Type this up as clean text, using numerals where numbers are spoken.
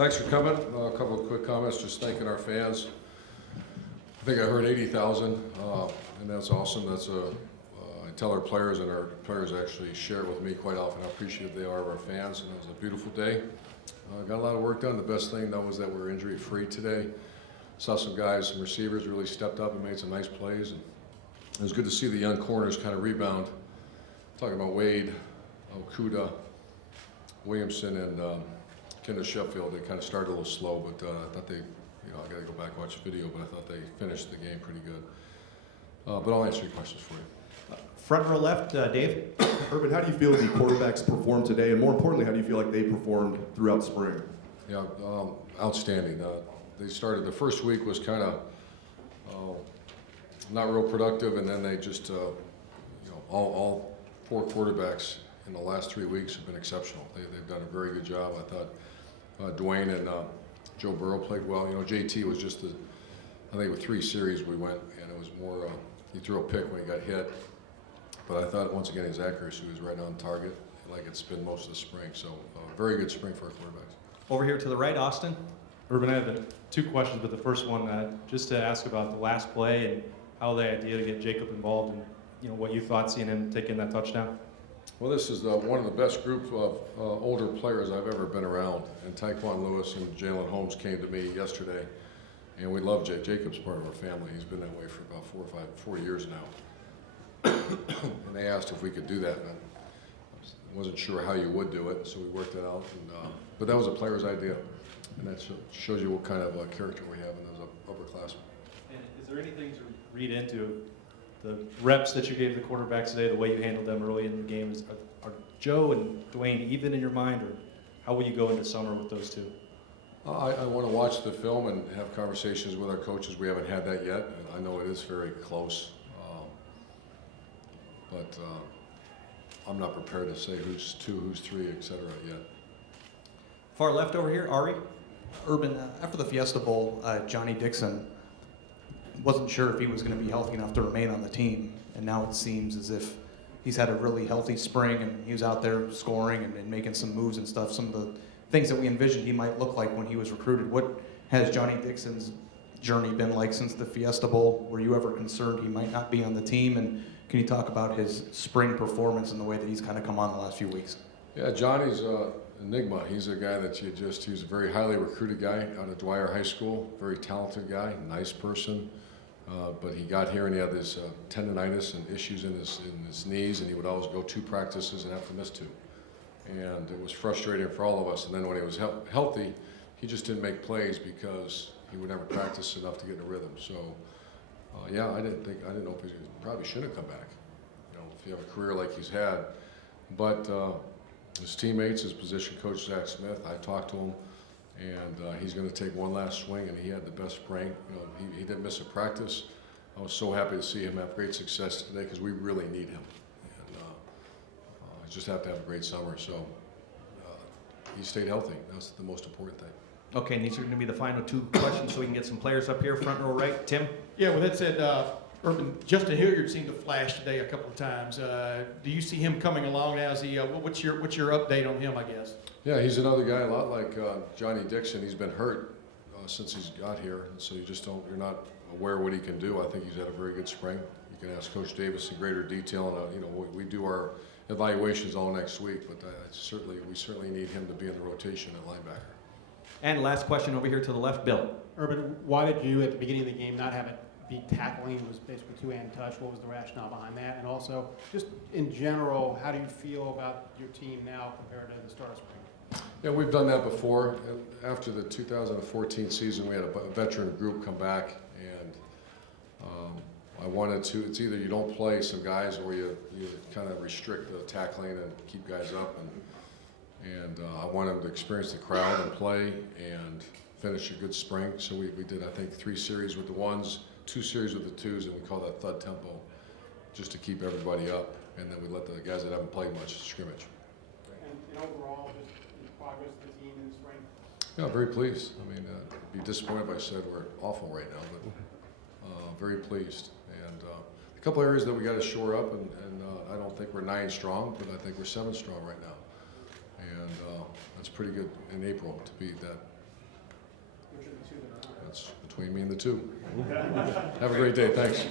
Thanks for coming. A couple of quick comments, just thanking our fans. I think I heard 80,000, and that's awesome. I tell our players, and our players actually share with me quite often how appreciative they are of our fans, and it was a beautiful day. Got a lot of work done. The best thing, though, was that we were injury-free today. Saw some guys, some receivers really stepped up and made some nice plays. And it was good to see the young corners kind of rebound. Talking about Wade, Okuda, Williamson, and Kendall Sheffield. They kind of started a little slow, but I thought they, I got to go back and watch the video, but I thought they finished the game pretty good. But I'll answer your questions for you. Front row left, Dave. Urban, how do you feel the quarterbacks performed today, and more importantly, how do you feel like they performed throughout spring? Yeah, outstanding. They started, the first week was kind of not real productive, and then they just, all four quarterbacks in the last 3 weeks have been exceptional. They've done a very good job. I thought Dwayne and Joe Burrow played well. JT was just I think with 3 series we went, and it was more, he threw a pick when he got hit. But I thought, once again, his accuracy was right on target, like it's been most of the spring. So, very good spring for our quarterbacks. Over here to the right, Austin. Urban, I have 2 questions, but the first one, just to ask about the last play and how the idea to get Jacob involved and what you thought seeing him taking that touchdown. Well, this is one of the best group of older players I've ever been around. And Tyquan Lewis and Jalen Holmes came to me yesterday, and we love Jake. Jacob's part of our family. He's been that way for about 4 years now. And they asked if we could do that, and I wasn't sure how you would do it, so we worked it out. And, but that was a player's idea, and that shows you what kind of character we have in those upperclassmen. And is there anything to read into the reps that you gave the quarterbacks today, the way you handled them early in the game? Are Joe and Dwayne even in your mind, or how will you go into summer with those two? I want to watch the film and have conversations with our coaches. We haven't had that yet, and I know it is very close. But I'm not prepared to say who's 2, who's 3, etc. yet. Far left over here, Ari. Urban, after the Fiesta Bowl, Johnny Dixon wasn't sure if he was going to be healthy enough to remain on the team, and now it seems as if he's had a really healthy spring, and he was out there scoring and making some moves and stuff, some of the things that we envisioned he might look like when he was recruited. What has Johnny Dixon's journey been like since the Fiesta Bowl? Were you ever concerned he might not be on the team? And can you talk about his spring performance and the way that he's kind of come on the last few weeks? Yeah, Johnny's an enigma. He's a guy that he's a very highly recruited guy out of Dwyer High School, very talented guy, nice person. But he got here and he had this tendonitis and issues in his knees, and he would always go 2 practices and have to miss 2. And it was frustrating for all of us. And then when he was healthy, he just didn't make plays because he would never practice enough to get in a rhythm. So, yeah, I didn't know if he probably shouldn't come back. If you have a career like he's had. But his teammates, his position coach Zach Smith, I talked to him, and he's going to take one last swing, and he had the best spring. He didn't miss a practice. I was so happy to see him have great success today because we really need him. And just have to have a great summer. So he stayed healthy. That's the most important thing. Okay, and these are going to be the final 2 questions so we can get some players up here, front row right. Tim? Yeah, with that said, Urban, Justin Hilliard seemed to flash today a couple of times. Do you see him coming along now? Is he, what's your update on him, I guess? Yeah, he's another guy, a lot like Johnny Dixon. He's been hurt since he's got here, and so you're not aware what he can do. I think he's had a very good spring. You can ask Coach Davis in greater detail, and we do our evaluations all next week, but we certainly need him to be in the rotation at linebacker. And last question over here to the left, Bill. Urban, why did you, at the beginning of the game, not have it be tackling? It was basically 2-hand touch. What was the rationale behind that? And also, just in general, how do you feel about your team now compared to the start of spring? Yeah, we've done that before. After the 2014 season, we had a veteran group come back, and I wanted to, it's either you don't play some guys or you kind of restrict the tackling and keep guys up. And I want them to experience the crowd and play and finish a good spring. So we did, I think, 3 series with the 1s, 2 series with the 2s, and we call that thud tempo, just to keep everybody up. And then we let the guys that haven't played much scrimmage. And overall, just the progress of the team in the spring? Yeah, very pleased. I mean, I'd be disappointed if I said we're awful right now, but very pleased. And a couple areas that we got to shore up, and I don't think we're 9 strong, but I think we're 7 strong right now. And that's pretty good in April to be that That's between me and the two. Have a great day. Thanks.